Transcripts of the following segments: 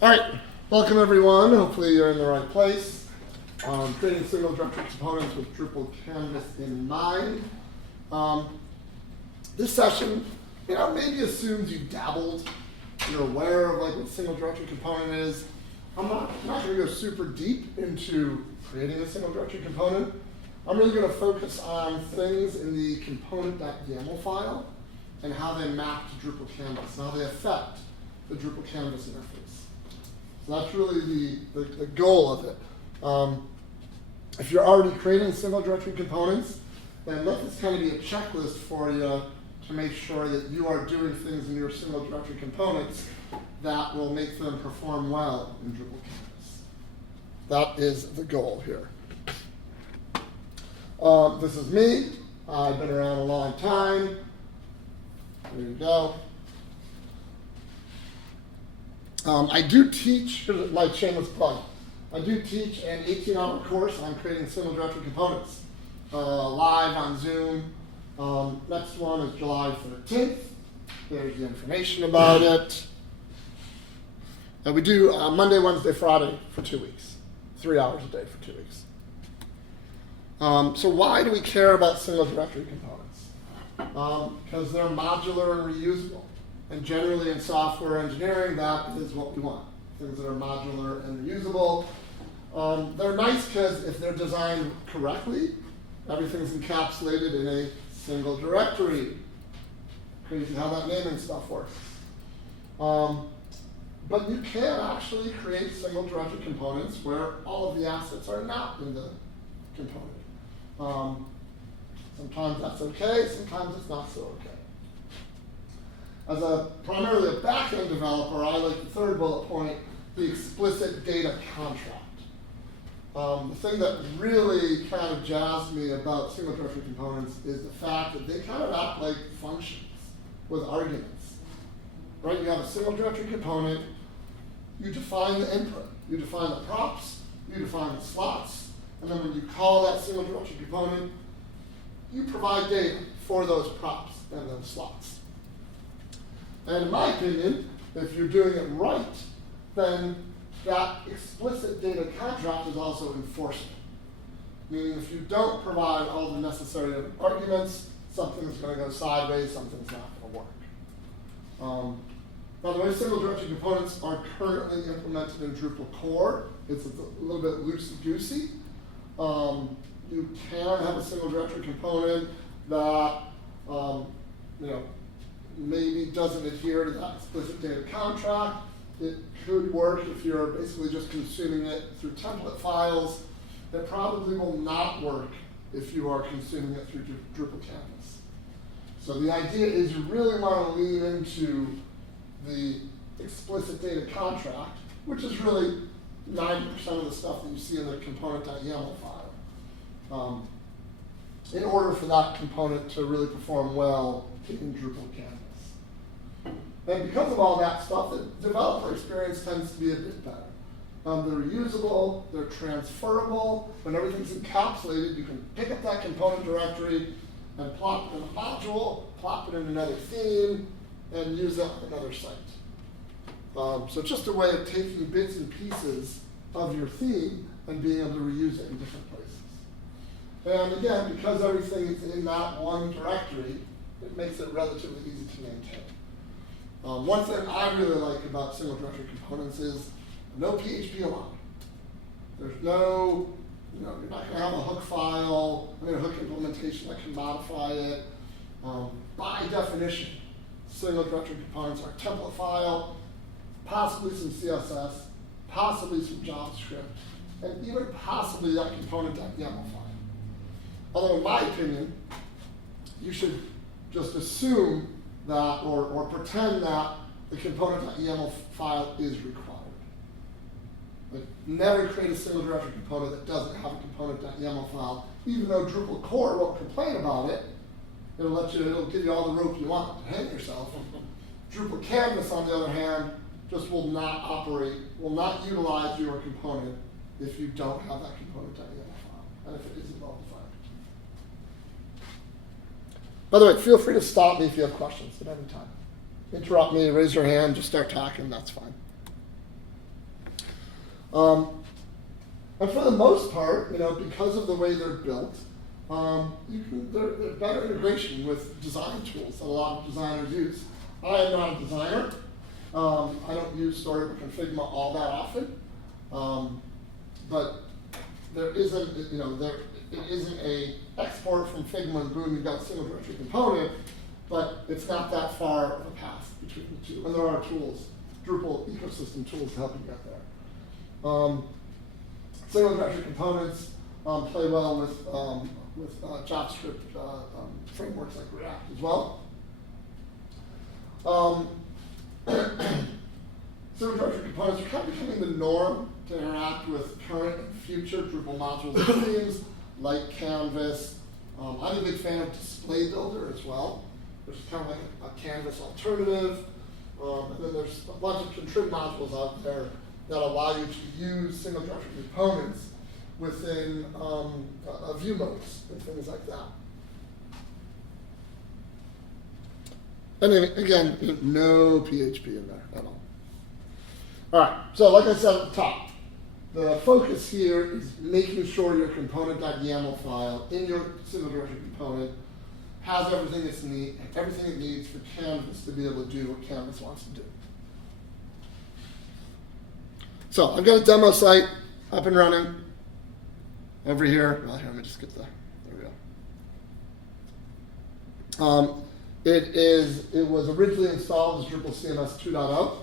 All right, welcome everyone. Hopefully you're in the right place. Creating single directory components with Drupal Canvas in mind. This session, maybe assumes you dabbled. You're aware of like what single directory component is. I'm not going to go super deep into creating a single directory component. I'm really going to focus on things in the component.yml file and how they map to Drupal Canvas, and how they affect the Drupal Canvas interface. So that's really the goal of it. If you're already creating single directory components, then let this kind of be a checklist for you to make sure that you are doing things in your single directory components that will make them perform well in Drupal Canvas. That is the goal here. This is me. I've been around a long time. There you go. I do teach, here's my shameless plug. I do teach an 18-hour course on creating single directory components, live on Zoom. Next one is July 13th. There's the information about it. And we do Monday, Wednesday, Friday for 2 weeks. 3 hours a day for 2 weeks. So why do we care about single directory components? Because they're modular and reusable. And generally in software engineering, that is what we want. Things that are modular and reusable. They're nice because if they're designed correctly, everything's encapsulated in a single directory. Crazy how that naming stuff works. But you can actually create single directory components where all of the assets are not in the component. Sometimes that's okay, sometimes it's not so okay. As primarily a back-end developer, I like the third bullet point, the explicit data contract. The thing that really kind of jazzed me about single directory components is the fact that they kind of act like functions with arguments. Right? You have a single directory component, you define the input, you define the props, you define the slots, and then when you call that single directory component, you provide data for those props and those slots. And in my opinion, if you're doing it right, then that explicit data contract is also enforceable. Meaning if you don't provide all the necessary arguments, something's going to go sideways, something's not going to work. By the way, single directory components are currently implemented in Drupal core. It's a little bit loosey-goosey. You can have a single directory component that maybe doesn't adhere to that explicit data contract. It could work if you're basically just consuming it through template files. It probably will not work if you are consuming it through Drupal Canvas. So the idea is you really want to lean into the explicit data contract, which is really 90% of the stuff that you see in the component.yml file, in order for that component to really perform well in Drupal Canvas. And because of all that stuff, the developer experience tends to be a bit better. They're reusable, they're transferable. When everything's encapsulated, you can pick up that component directory and plop it in a module, plop it in another theme, and use it on another site. So it's just a way of taking bits and pieces of your theme and being able to reuse it in different places. And again, because everything is in that one directory, it makes it relatively easy to maintain. One thing I really like about single directory components is no PHP allowed. There's no, you're not going to have a hook file, a hook implementation that can modify it. By definition, single directory components are template file, possibly some CSS, possibly some JavaScript, and even possibly that component.yml file. Although in my opinion, you should just assume that or pretend that the component.yml file is required. But never create a single directory component that doesn't have a component.yml file, even though Drupal core won't complain about it. It'll give you all the rope you want to hang yourself. Drupal Canvas, on the other hand, just will not utilize your component if you don't have that component.yml file, and if it isn't well defined. By the way, feel free to stop me if you have questions at any time. Interrupt me, raise your hand, just start talking, that's fine. And for the most part, because of the way they're built, they're better integration with design tools that a lot of designers use. I am not a designer. I don't use Storybook and Figma all that often, but there isn't, it isn't a export from Figma and boom, you've got a single directory component, but it's not that far of a path between the two. And there are tools, Drupal ecosystem tools to help you get there. Single directory components play well with JavaScript frameworks like React as well. Single directory components are kind of becoming the norm to interact with current and future Drupal modules and themes like Canvas. I'm a big fan of Display Builder as well, which is kind of like a Canvas alternative. And then there's a bunch of contrib modules out there that allow you to use single directory components within view modes and things like that. And then, again, no PHP in there at all. All right, so like I said at the top, the focus here is making sure your component.yml file in your single directory component has everything it needs for Canvas to be able to do what Canvas wants to do. So I've got a demo site up and running over here. Well, here, let me just get there we go. It was originally installed as Drupal CMS 2.0,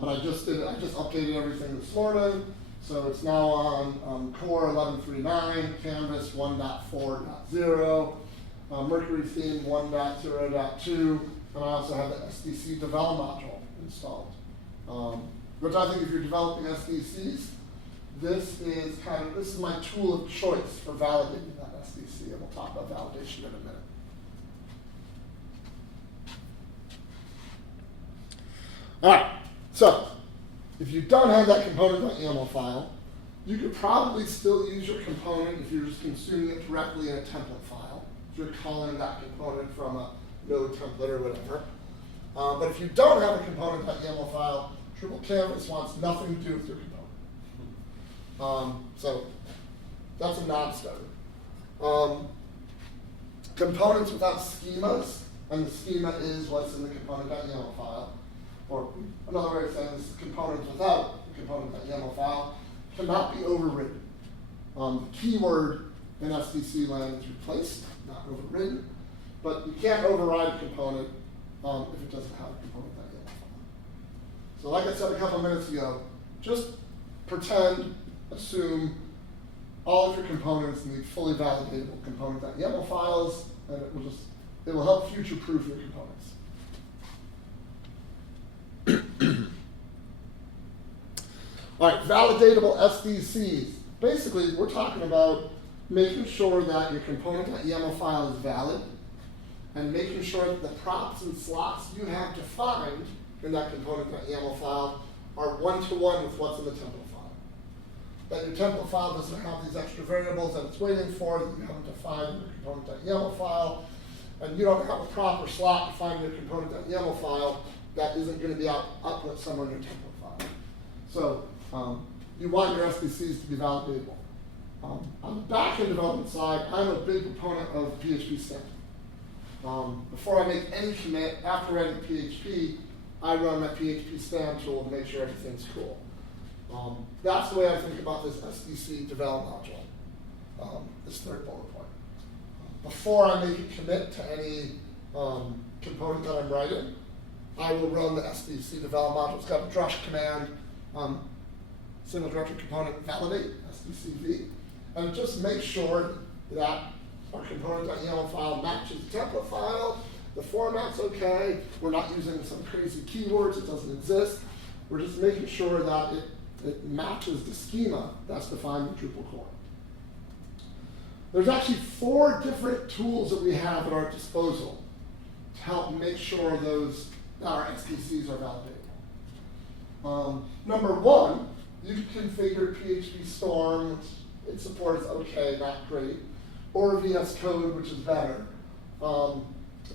but I just updated everything this morning. So it's now on Core 11.3.9, Canvas 1.4.0, Mercury theme 1.0.2, and I also have the SDC develop module installed. Which I think if you're developing SDCs, this is my tool of choice for validating that SDC, and we'll talk about validation in a minute. All right, so if you don't have that component.yml file, you could probably still use your component if you're just consuming it directly in a template file. If you're calling that component from a node template or whatever. But if you don't have a component.yml file, Drupal Canvas wants nothing to do with your component. So that's a non-starter. Components without schemas, and the schema is what's in the component.yml file. Or another way of saying this is components without the component.yml file cannot be overridden. The keyword in SDC land is replaced, not overridden, but you can't override a component if it doesn't have a component.yml file. So like I said a couple minutes ago, just pretend, assume all of your components need fully validatable component.yml files, and it will help future-proof your components. All right, validatable SDCs. Basically, we're talking about making sure that your component.yml file is valid and making sure that the props and slots you have defined in that component.yml file are one-to-one with what's in the template file. That your template file doesn't have these extra variables that it's waiting for that you haven't defined in your component.yml file, and you don't have a proper slot defined in your component.yml file that isn't going to be output somewhere in your template file. So you want your SDCs to be validatable. On the back-end development side, I'm a big proponent of PHP stamping. Before I make any commit, after writing PHP, I run my PHP stamp tool to make sure everything's cool. That's the way I think about this SDC develop module, this third bullet point. Before I make a commit to any component that I'm writing, I will run the SDC develop module. It's got a drush command, single directory component validate, SDCV, and just make sure that our component.yml file matches the template file, the format's okay, we're not using some crazy keywords, it doesn't exist. We're just making sure that it matches the schema that's defined in Drupal core. There's actually 4 different tools that we have at our disposal to help make sure our SDCs are validated. Number 1, you can configure PHP Storm, which it supports okay, not great, or VS Code, which is better.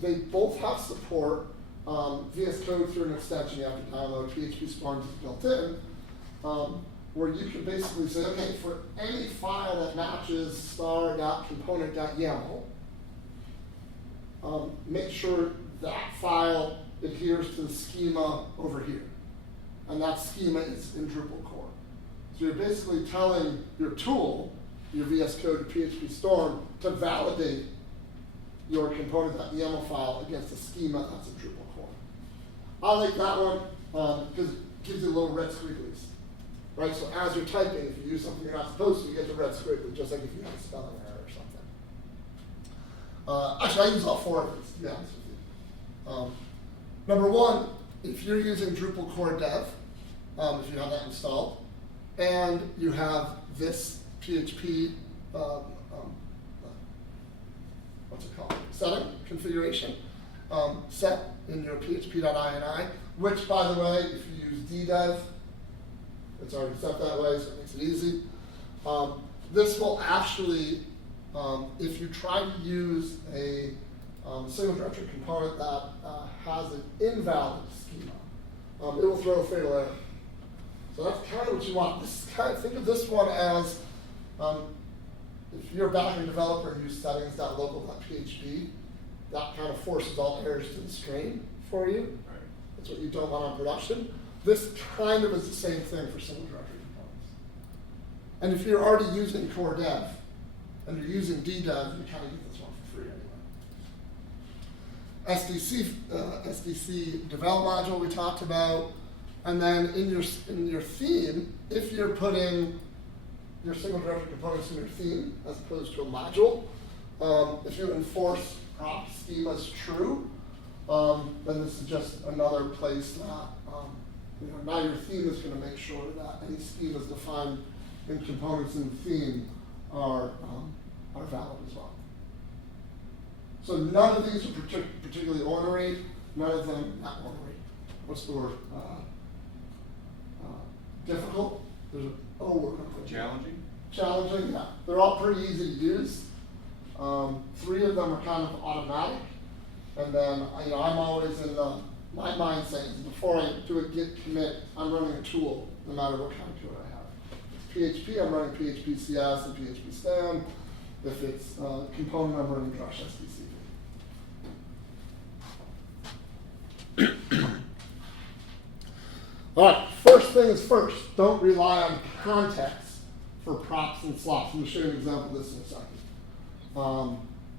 They both have support. VS Code through an extension you have to download. PHP Storm is built in. where you can basically say, okay, for any file that matches star.component.yml, make sure that file adheres to the schema over here. And that schema is in Drupal core. So you're basically telling your tool, your VS Code or PHP Storm, to validate your component.yml file against a schema that's in Drupal core. I like that one because it gives you little red squigglies. Right? So as you're typing, if you use something you're not supposed to, you get the red squiggly, just like if you have a spelling error or something. Actually, I use all four of these, to be honest with you. Number one, if you're using Drupal core dev, if you have that installed, and you have this PHP, what's it called? Setting, configuration, set in your php.ini, which, by the way, if you use ddev, it's already set that way, so it makes it easy. This will actually, if you try to use a single directory component that has an invalid schema, it will throw a fatal error. So that's kind of what you want. This is think of this one as, if you're a backend developer and use settings.local.php, that kind of forces all errors to the screen for you. Right. That's what you don't want on production. This kind of is the same thing for single directory components. And if you're already using core dev and you're using ddev, you kind of get this one for free anyway. SDC develop module we talked about, and then in your theme, if you're putting your single directory components in your theme as opposed to a module, if you enforce prop schemas true, then this is just another place that now your theme is going to make sure that any schemas defined in components in the theme are valid as well. So none of these are particularly ornery, none of them not ornery. What's the word? Difficult. There's an O word. Challenging? Challenging, yeah. They're all pretty easy to use. 3 of them are kind of automatic. And then I'm always in my mindset is before I do a git commit, I'm running a tool, no matter what kind of tool I have. If it's PHP, I'm running PHP CS and PHP Stan. If it's component, I'm running Drush SDCs. All right, first thing is first, don't rely on context for props and slots. I'm going to show you an example of this in a second.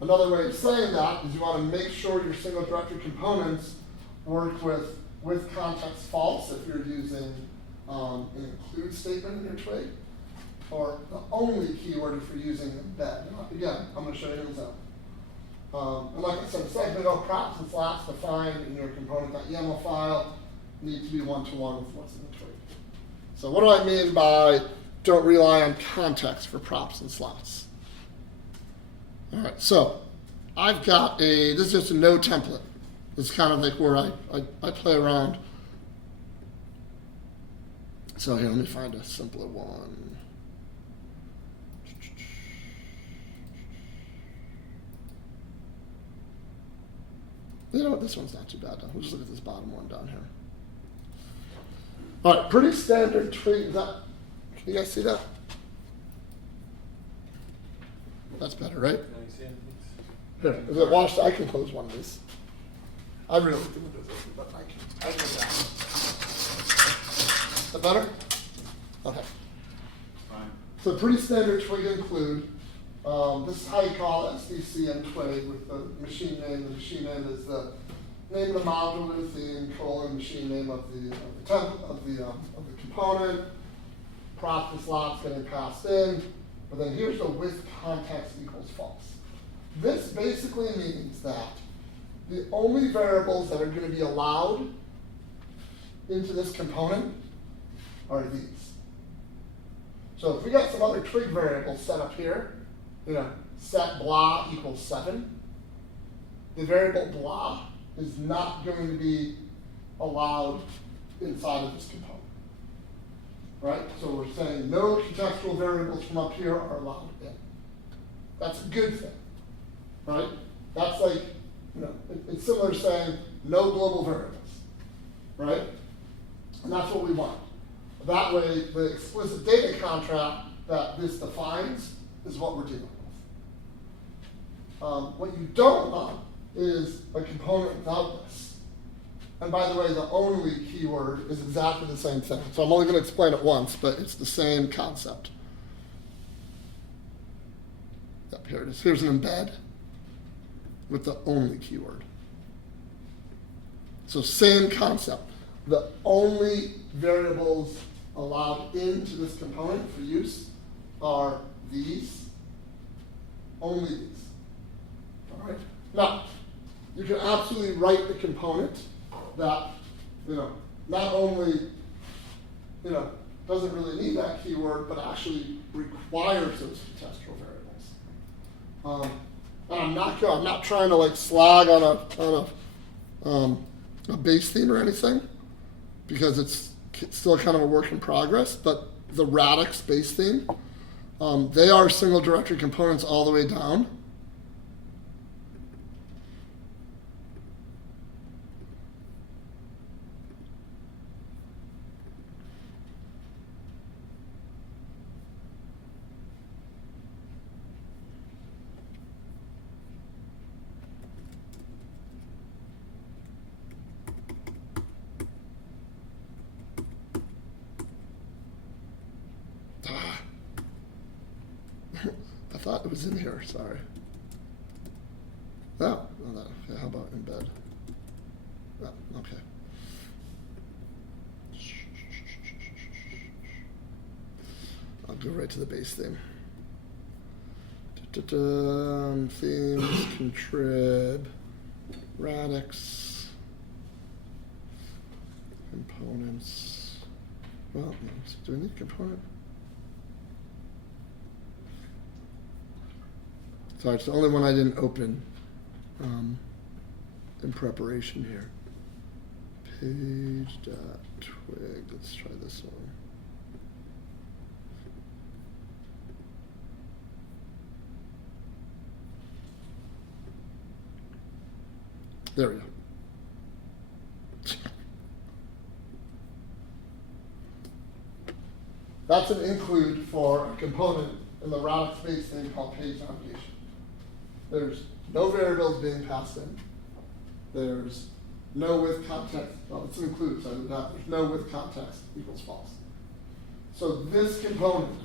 Another way of saying that is you want to make sure your single directory components work with context false if you're using an include statement in your twig, or the only keyword if you're using embed. Now, again, I'm going to show you an example. And like I said, a second ago, props and slots defined in your component.yml file need to be one-to-one with what's in the twig. So what do I mean by don't rely on context for props and slots? All right, so I've got this is just a node template. It's kind of like where I play around. So here, let me find a simpler one. You know what, this one's not too bad though. We'll just look at this bottom one down here. All right, pretty standard twig. Can you guys see that? That's better, right? Here, is it washed? I can close one of these. I really didn't do this, but I can do that. Is that better? Okay. Fine. So pretty standard twig include. This is how you call SDC and twig with the machine name. The machine name is the name of the module in the theme, colon, machine name of the template of the component, props and slots getting passed in. But then here's the with context equals false. This basically means that the only variables that are going to be allowed into this component are these. So if we got some other twig variables set up here, set blah equals 7, the variable blah is not going to be allowed inside of this component. Right? So we're saying no contextual variables from up here are allowed in. That's a good thing. Right? That's like, it's similar to saying no global variables. Right? And that's what we want. That way, the explicit data contract that this defines is what we're dealing with. What you don't want is a component without this. And by the way, the only keyword is exactly the same thing. So I'm only going to explain it once, but it's the same concept. Yep, here it is. Here's an embed with the only keyword. So same concept. The only variables allowed into this component for use are these, only these. All right? Now, you can absolutely write the component that, not only, doesn't really need that keyword, but actually requires those contextual variables. And I'm not trying to like slag on a base theme or anything, because it's still kind of a work in progress. But the Radix base theme, they are single directory components all the way down. I thought it was in here, sorry. Oh, okay, how about embed? Oh, okay. I'll go right to the base theme. Themes, contrib, Radix, components. Well, do I need a component? Sorry, it's the only one I didn't open in preparation here. Page.twig, let's try this one. There we go. That's an include for a component in the Radix base thing called page navigation. There's no variables being passed in. There's no with context. Well, it's an include, so there's no with context equals false. So this component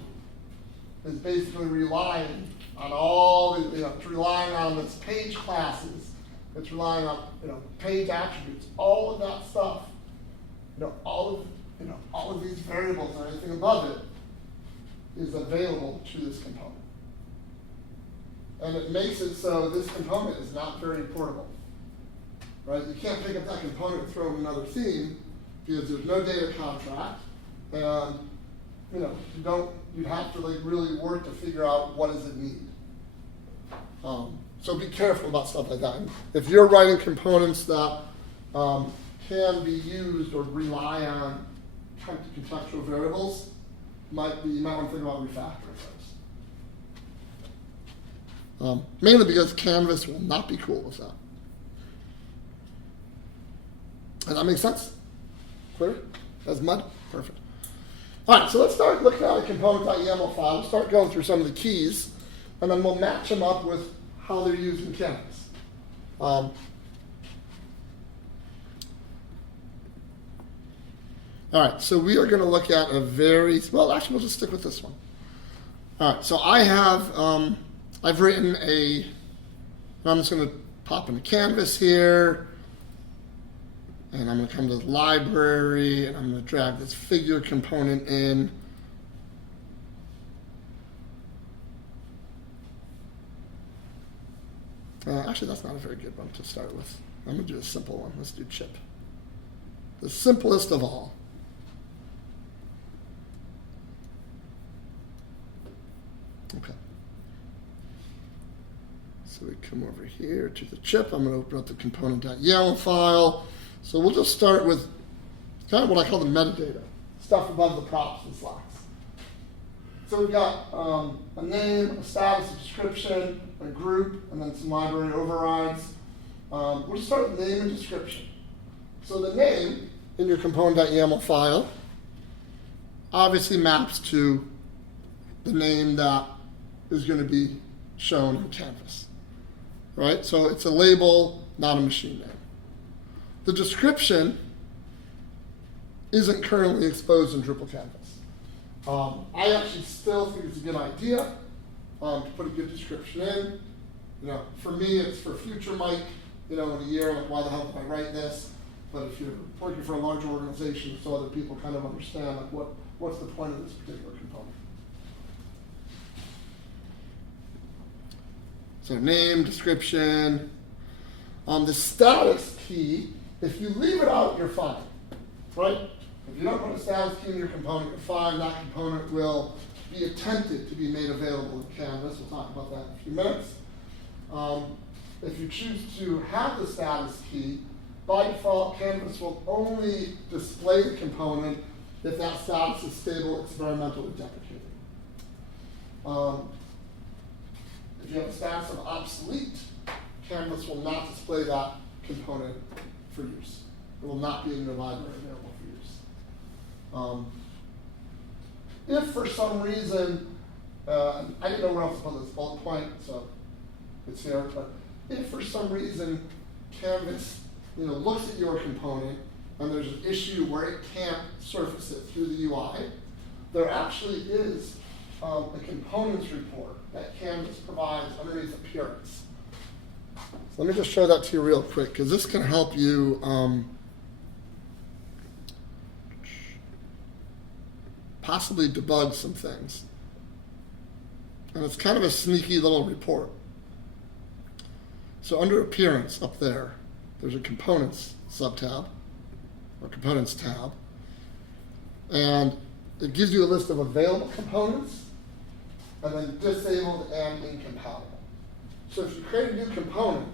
is basically relying on all the, it's relying on its page classes. It's relying on, page attributes, all of that stuff. All of these variables and anything above it is available to this component. And it makes it so this component is not very portable, right? You can't pick up that component and throw in another theme because there's no data contract, and you'd have to like really work to figure out what does it need. So be careful about stuff like that. If you're writing components that can be used or rely on contextual variables, you might want to think about refactoring those. Mainly because Canvas will not be cool with that. Does that make sense? Clear? That's mud? Perfect. All right, so let's start looking at a component.yml file. We'll start going through some of the keys, and then we'll match them up with how they're used in Canvas. All right, so we are going to look at well, actually, we'll just stick with this one. All right, so I have, I've written I'm just going to pop into Canvas here, and I'm going to come to the library, and I'm going to drag this figure component in. Actually, that's not a very good one to start with. I'm going to do a simple one. Let's do chip. The simplest of all. Okay. So we come over here to the chip. I'm going to open up the component.yml file. So we'll just start with kind of what I call the metadata, stuff above the props and slacks. So we've got a name, a status, a description, a group, and then some library overrides. We'll just start with name and description. So the name in your component.yml file obviously maps to the name that is going to be shown in Canvas, right? So it's a label, not a machine name. The description isn't currently exposed in Drupal Canvas. I actually still think it's a good idea to put a good description in. For me, it's for future Mike, in a year, like, why the hell did I write this? But if you're working for a large organization, so other people kind of understand, like, what's the point of this particular component. So name, description. The status key, if you leave it out, you're fine, right? If you don't put a status key in your component, you're fine. That component will be attempted to be made available in Canvas. We'll talk about that in a few minutes. If you choose to have the status key, by default, Canvas will only display the component if that status is stable, experimental, or deprecated. If you have a status of obsolete, Canvas will not display that component for use. It will not be in your library available for use. If for some reason, I didn't know where else to put this bullet point, so it's here, but if for some reason Canvas looks at your component and there's an issue where it can't surface it through the UI, there actually is a components report that Canvas provides underneath appearance. So let me just show that to you real quick, because this can help you possibly debug some things. And it's kind of a sneaky little report. So under appearance up there, there's a components subtab, or components tab. And it gives you a list of available components, and then disabled and incompatible. So if you create a new component,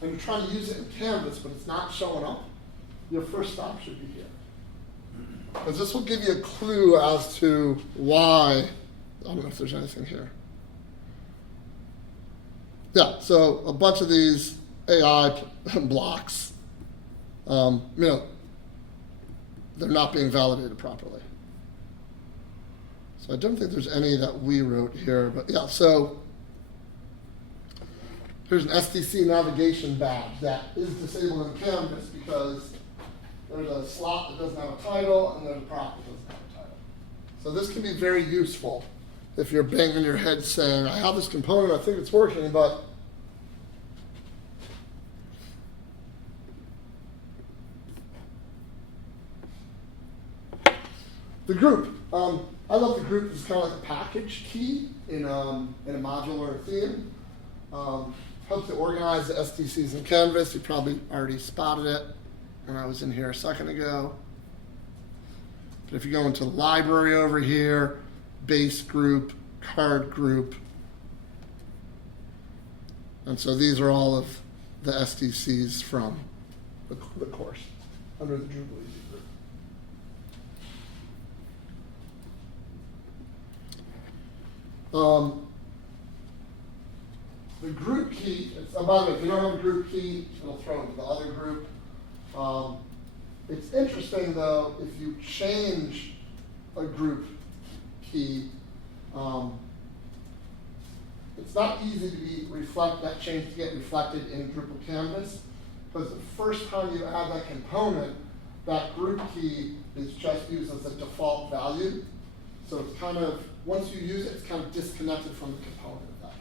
and you're trying to use it in Canvas, but it's not showing up, your first stop should be here. Because this will give you a clue as to why. I don't know if there's anything here. Yeah, so a bunch of these AI blocks, they're not being validated properly. So I don't think there's any that we wrote here, but yeah, so here's an SDC navigation badge that is disabled in Canvas because there's a slot that doesn't have a title and there's a prop that doesn't have a title. So this can be very useful if you're banging your head saying, I have this component, I think it's working, but the group. I love the group. It's kind of like a package key in a modular theme. Helps to organize the SDCs in Canvas. You probably already spotted it when I was in here a second ago. But if you go into library over here, base group, card group, and so these are all of the SDCs from the course under the Drupal Easy group. The group key, by the way, if you don't have a group key, it'll throw into the other group. It's interesting though, if you change a group key, it's not easy to that change to get reflected in Drupal Canvas, because the first time you add that component, that group key is just used as a default value. So it's kind of, once you use it, it's kind of disconnected from the component at that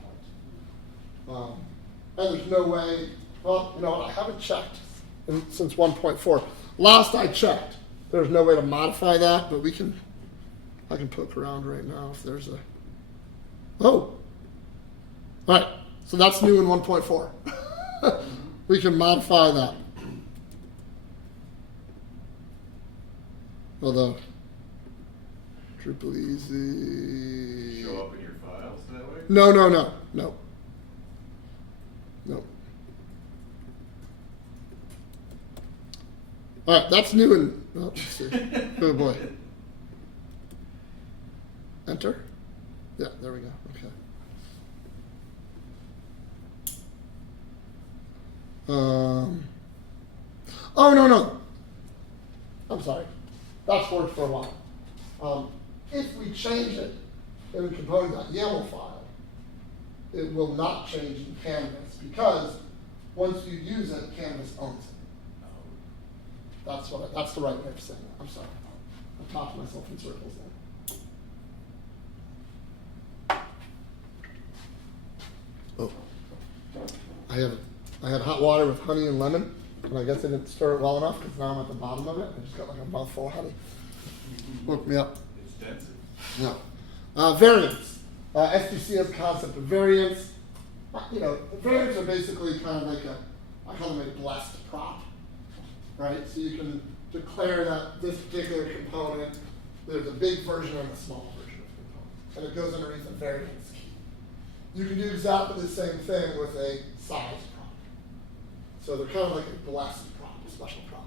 point. And there's no way, well, I haven't checked since 1.4. Last I checked, there's no way to modify that, but I can poke around right now if there's a, all right, so that's new in 1.4. We can modify that. Although, Drupal Easy. Show up in your files that way? No. All right, that's new and, let's see. Oh boy. Enter? Yeah, there we go, okay. Oh, no. I'm sorry. That's worked for a while. If we change it in a component.yml file, it will not change in Canvas because once you use it, Canvas owns it. That's the right way of saying it. I'm sorry. I'm talking myself in circles there. Oh, I had hot water with honey and lemon, and I guess I didn't stir it well enough because now I'm at the bottom of it. I just got like a mouthful of honey. Woke me up. It's dense. No. Variants. SDC has a concept of variants. Variants are basically kind of like I call them a blessed prop, right? So you can declare that this particular component, there's a big version and a small version of the component, and it goes underneath a variance key. You can do exactly the same thing with a size prop. So they're kind of like a blessed prop, a special prop.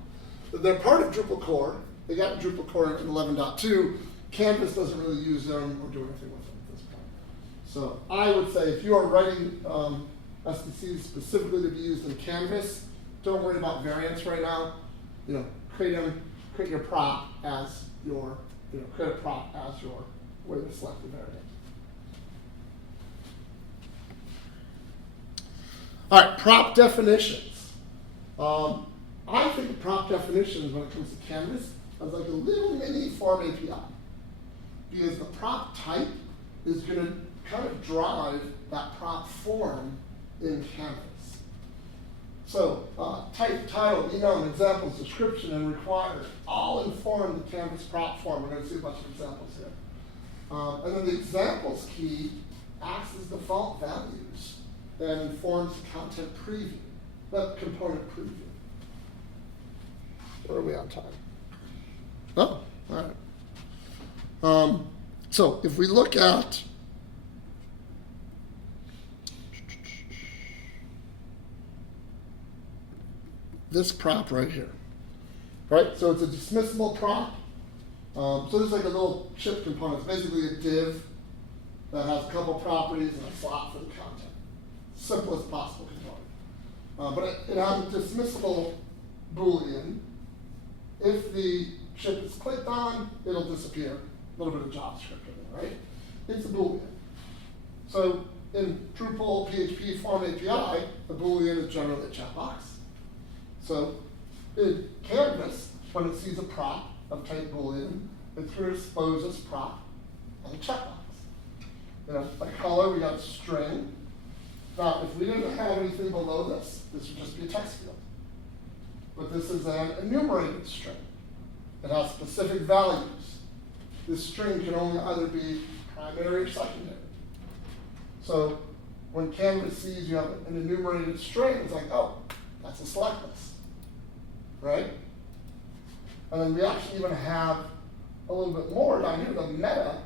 They're part of Drupal core. They got Drupal core in 11.2. Canvas doesn't really use them or do anything with them at this point. So I would say if you are writing SDCs specifically to be used in Canvas, don't worry about variants right now. Create your prop as your, create a prop as your way to select the variant. All right, prop definitions. I think of prop definitions when it comes to Canvas as like a little mini form API. Because the prop type is going to kind of drive that prop form in Canvas. So type, title, enum, examples, description, and required all inform the Canvas prop form. We're going to see a bunch of examples here. And then the examples key acts as default values and informs the content preview, the component preview. Where are we on time? Oh, all right. So if we look at this prop right here, right? So it's a dismissible prop. So there's like a little chip component. It's basically a div that has a couple properties and a slot for the content. Simplest possible component. But it has a dismissible Boolean. If the chip is clicked on, it'll disappear. A little bit of JavaScript in there, right? It's a Boolean. So in Drupal PHP form API, the Boolean is generally a checkbox. So in Canvas, when it sees a prop of type Boolean, it transposes prop and a checkbox. By color, we got a string. Now, if we didn't have anything below this, this would just be a text field. But this is an enumerated string. It has specific values. This string can only either be primary or secondary. So when Canvas sees you have an enumerated string, it's like, oh, that's a select list, right? And then we actually even have a little bit more down here, the meta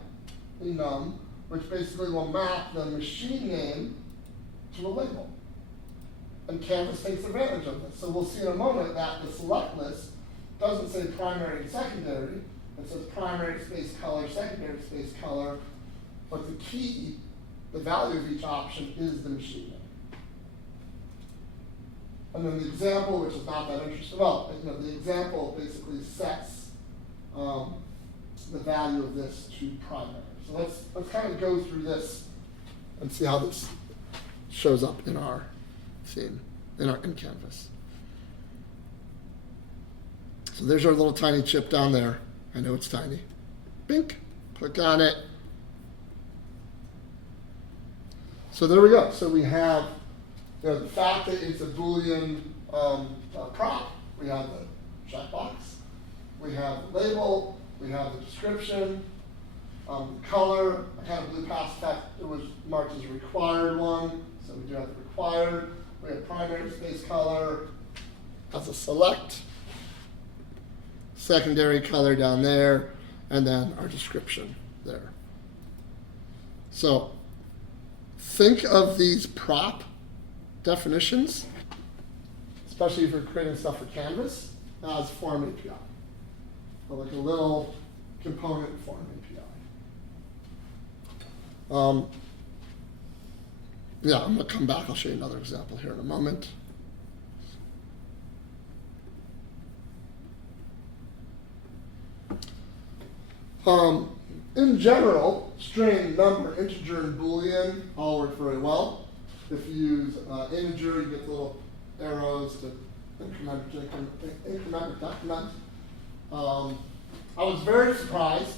enum, which basically will map the machine name to a label. And Canvas takes advantage of this. So we'll see in a moment that the select list doesn't say primary and secondary. It says primary space color, secondary space color. But the key, the value of each option is the machine name. And then the example, which is not that interesting, well, the example basically sets the value of this to primary. So let's kind of go through this and see how this shows up in our theme, in Canvas. So there's our little tiny chip down there. I know it's tiny. Bink, click on it. So there we go. So we have the fact that it's a Boolean prop. We have the checkbox. We have the label. We have the description. Color, I kind of blew past that. It was marked as a required one. So we do have the required. We have primary space color as a select. Secondary color down there. And then our description there. So think of these prop definitions, especially if you're creating stuff for Canvas, as form API. So like a little component form API. Yeah, I'm going to come back. I'll show you another example here in a moment. in general, string, number, integer, and boolean all work very well. If you use integer, you get the little arrows to increment or decrement. I was very surprised,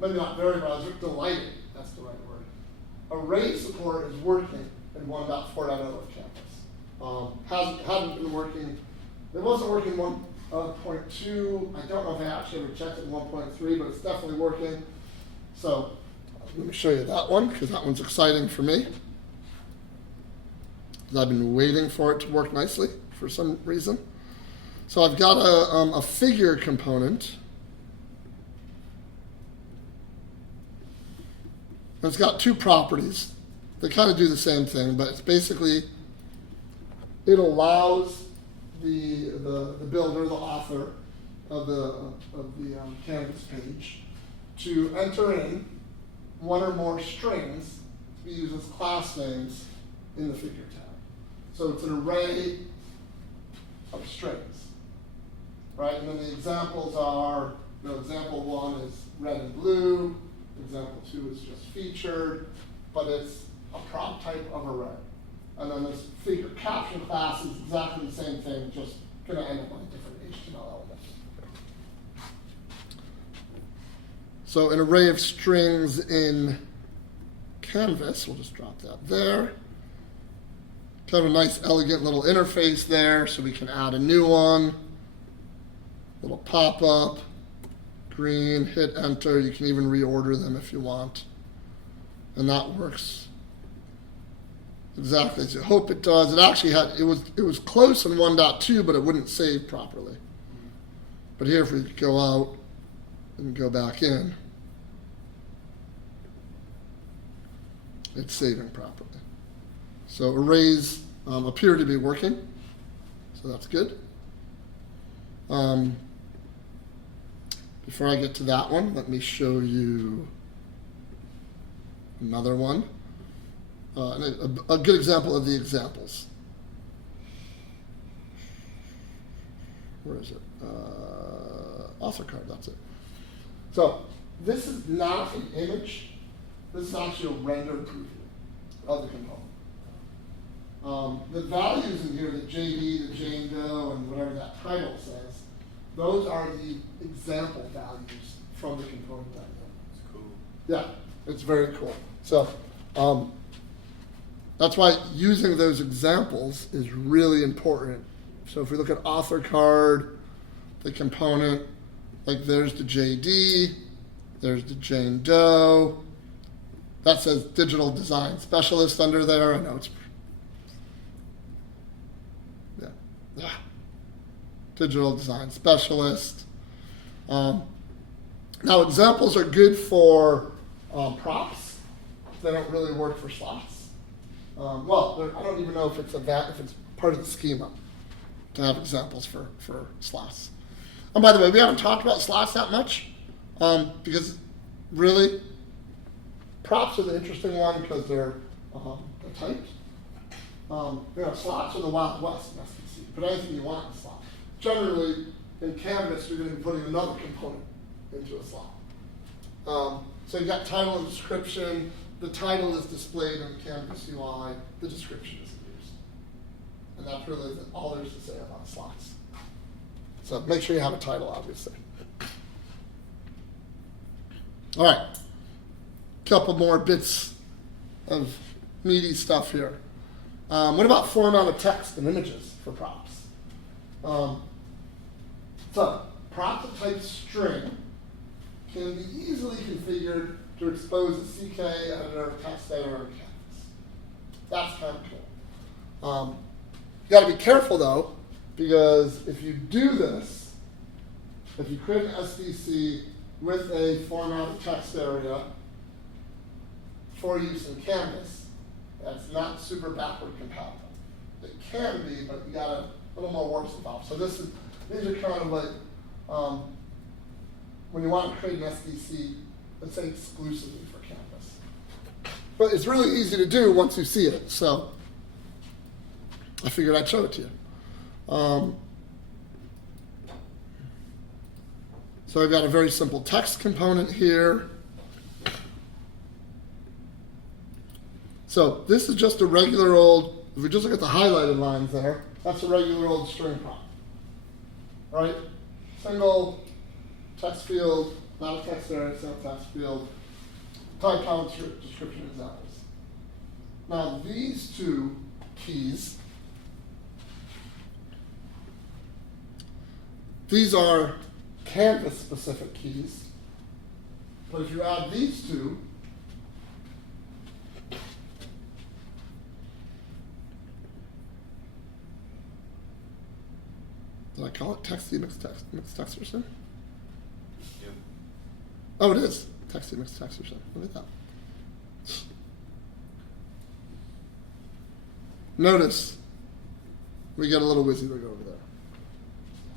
maybe not very, but I was delighted, that's the right word. Array support is working in 1.4.0 of Canvas. Hadn't been working, it wasn't working 1.2, I don't know if I actually ever checked it in 1.3, but it's definitely working. So let me show you that one, because that one's exciting for me. I've been waiting for it to work nicely for some reason. So I've got a figure component. And it's got two properties. They kind of do the same thing, but it's basically, it allows the builder, the author of the Canvas page to enter in one or more strings to be used as class names in the figure tab. So it's an array of strings, right? And then the examples are, example 1 is red and blue, example 2 is just featured, but it's a prop type of array. And then this figure caption class is exactly the same thing, just going to end up on a different HTML element. So an array of strings in Canvas, we'll just drop that there. Kind of a nice, elegant little interface there, so we can add a new one. Little pop-up, green, hit enter. You can even reorder them if you want. And that works exactly as you hope it does. It actually had, it was close in 1.2, but it wouldn't save properly. But here, if we go out and go back in, it's saving properly. So arrays appear to be working, so that's good. Before I get to that one, let me show you another one. A good example of the examples. Where is it? Author card, that's it. So this is not an image. This is actually a rendered preview of the component. The values in here, the JD, the Jane Doe, and whatever that title says, those are the example values from the component diagram. It's cool. Yeah, it's very cool. So that's why using those examples is really important. So if we look at author card, the component, like there's the JD, there's the Jane Doe. That says digital design specialist under there. I know it's, yeah. Digital design specialist. Now examples are good for props. They don't really work for slots. Well, I don't even know if it's part of the schema to have examples for slots. And by the way, we haven't talked about slots that much because really, props are the interesting one because they're typed. Slots are the Wild West in SDC. Put anything you want in a slot. Generally, in Canvas, you're going to be putting another component into a slot. So you've got title and description. The title is displayed in Canvas UI. The description is used. And that's really all there is to say about slots. So make sure you have a title, obviously. All right. Couple more bits of meaty stuff here. What about format of text and images for props? So prop type string can be easily configured to expose a CK editor, text editor, and Canvas. That's kind of cool. You got to be careful though, because if you do this, if you create an SDC with a formatted text area for use in Canvas, that's not super backward compatible. It can be, but you got a little more work involved. So these are kind of like when you want to create an SDC, let's say exclusively for Canvas. But it's really easy to do once you see it. So I figured I'd show it to you. So I've got a very simple text component here. So this is just a regular old, if we just look at the highlighted lines there, that's a regular old string prop. Right? Single text field, not a text area, single text field, type, comment, description, examples. Now these two keys, these are Canvas specific keys, but if you add these two, did I call it texty mixed text or something? Yep. Oh, it is texty mixed text or something. Look at that. Notice we get a little WYSIWYG over there.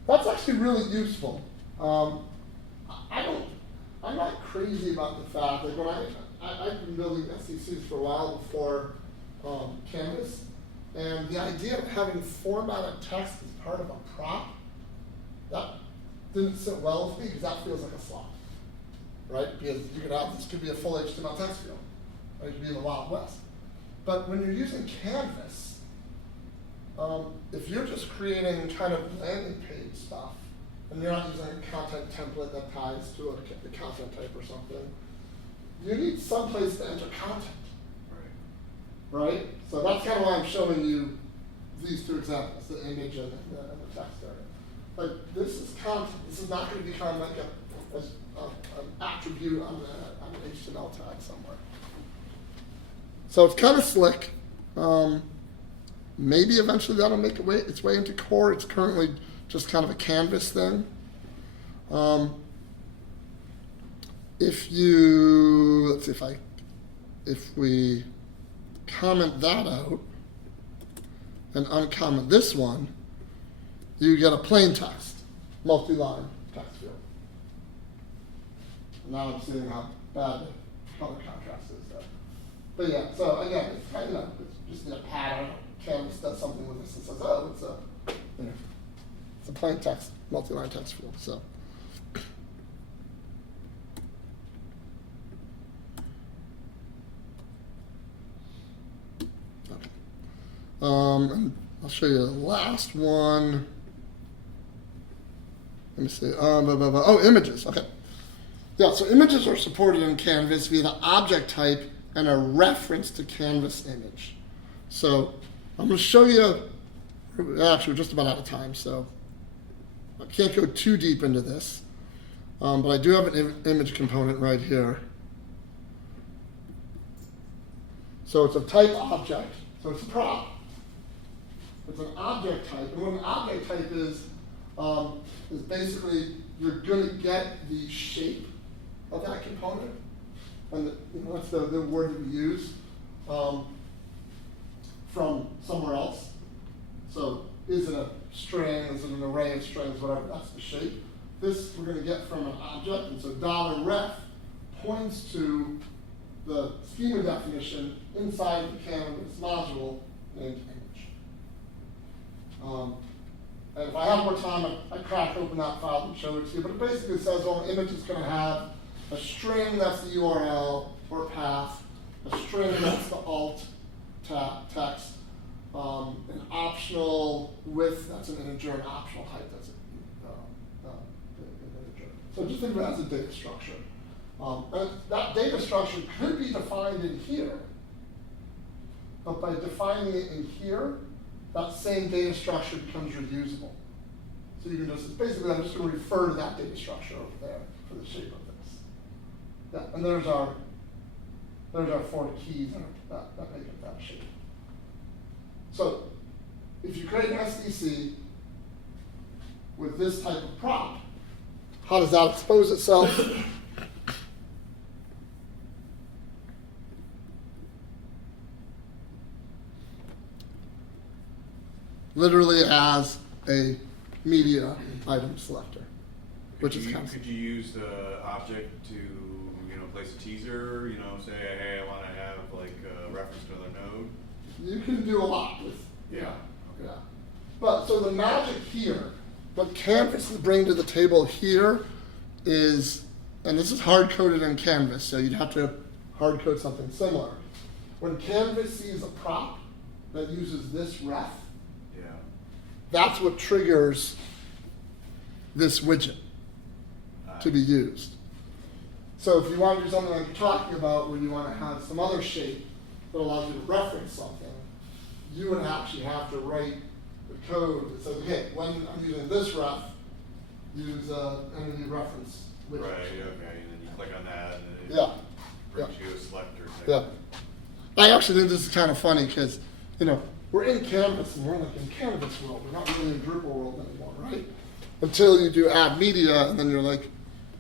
That's actually really useful. I'm not crazy about the fact that when I've been building SDCs for a while before Canvas, and the idea of having formatted text as part of a prop, that didn't sit well with me because that feels like a slot, right? Because you could have, this could be a full HTML text field, or it could be in the Wild West. But when you're using Canvas, if you're just creating kind of landing page stuff, and you're not using a content template that ties to a content type or something, you need some place to enter content. Right? So that's kind of why I'm showing you these two examples, the image and the text area. Like, this is content. This is not going to become like an attribute on an HTML tag somewhere. So it's kind of slick. Maybe eventually that'll make its way into core. It's currently just kind of a Canvas thing. If you, let's see if we comment that out and uncomment this one, you get a plain text, multi-line text field. Now I'm seeing how bad the color contrast is there. But yeah, so again, it's kind of, it's just a pattern. Canvas does something with this and says, oh, it's a plain text, multi-line text field. So. And I'll show you the last one. Let me see. Oh, images. Okay. Yeah, so images are supported in Canvas via the object type and a reference to Canvas image. So I'm going to show you, actually we're just about out of time, so I can't go too deep into this. But I do have an image component right here. So it's a type object, so it's a prop. It's an object type, and what an object type is basically you're going to get the shape of that component, and that's the word that we use from somewhere else. So is it a string, is it an array of strings, whatever, that's the shape. This we're going to get from an object, and so $ref points to the schema definition inside of the Canvas module named image. And if I have more time, I crack open that file and show it to you. But it basically says, well, an image is going to have a string that's the URL or path, a string that's the alt text, an optional width that's an integer, an optional height that's an integer. So just think of it as a data structure. And that data structure could be defined in here, but by defining it in here, that same data structure becomes reusable. So you can just, basically I'm just going to refer to that data structure over there for the shape of this. Yeah, and there's our 4 keys that make up that shape. So if you create an SDC with this type of prop, how does that expose itself? Literally as a media item selector, which is kind of. Could you use the object to, place a teaser? Say, hey, I want to have like a reference to another node. You can do a lot with. Yeah. Okay. Yeah. But so the magic here, what Canvas is bringing to the table here is, and this is hard coded in Canvas, so you'd have to hard code something similar. when Canvas sees a prop that uses this ref, Yeah. that's what triggers this widget to be used. So if you want to do something like you're talking about, where you want to have some other shape that allows you to reference something, you would actually have to write the code that says, okay, when I'm using this ref, use entity reference widget. Right, okay, and then you click on that, and it Yeah. brings you a selector. Yeah. I actually think this is kind of funny because, you know, we're in Canvas and we're like in Canvas world. We're not really in Drupal world anymore, right? Until you do add media and then you're like,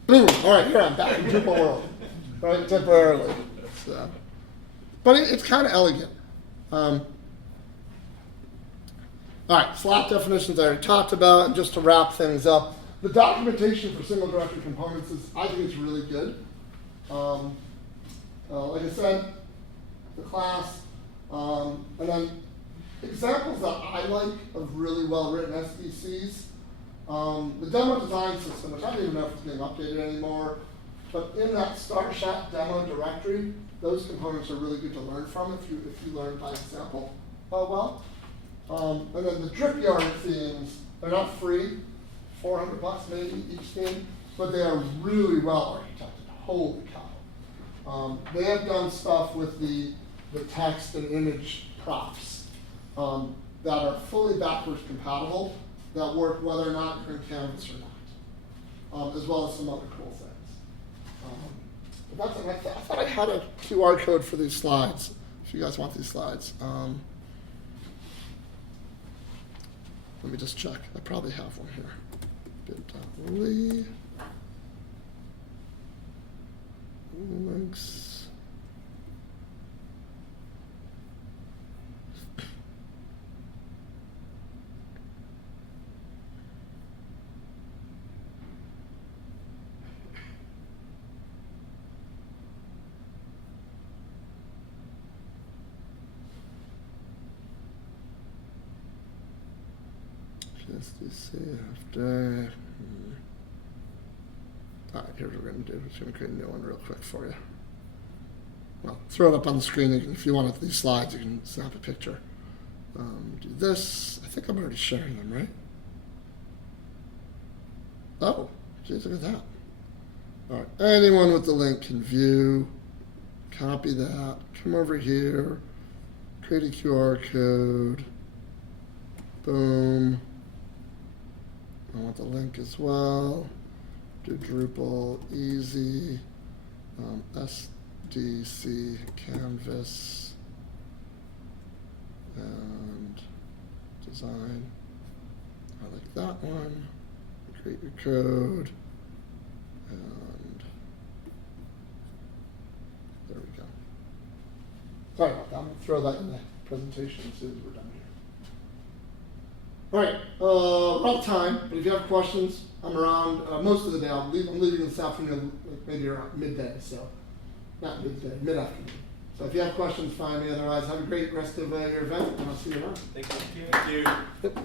boom, all right, here I'm back in Drupal world, right, temporarily. So, but it's kind of elegant. All right, slot definitions I already talked about, and just to wrap things up, the documentation for single directory components is, I think it's really good. Like I said, the class, and then examples that I like of really well-written SDCs, the demo design system, which I don't even know if it's being updated anymore, but in that StarShat demo directory, those components are really good to learn from if you learn by example well. And then the drip yard themes, they're not free, $400 maybe each theme, but they are really well architected. Holy cow. They have done stuff with the text and image props that are fully backwards compatible, that work whether or not you're in Canvas or not, as well as some other cool things. But that's it. I thought I had a QR code for these slides, if you guys want these slides. Let me just check. I probably have one here. Bit.ly. Links. SDC after. All right, here's what we're going to do. We're just going to create a new one real quick for you. Well, throw it up on the screen. If you want these slides, you can snap a picture. Do this. I think I'm already sharing them, right? Oh, geez, look at that. All right, anyone with the link can view, copy that, come over here, create a QR code, boom. I want the link as well. Do Drupal easy, SDC Canvas, and design. I like that one. Create your code, and there we go. Sorry about that. I'm going to throw that in the presentation as soon as we're done here. All right, we're out of time, but if you have questions, I'm around most of the day. I'm leaving this afternoon, like maybe around midday, so not midday, mid-afternoon. So if you have questions, find me. Otherwise, have a great rest of your event, and I'll see you around. Thank you. Yep.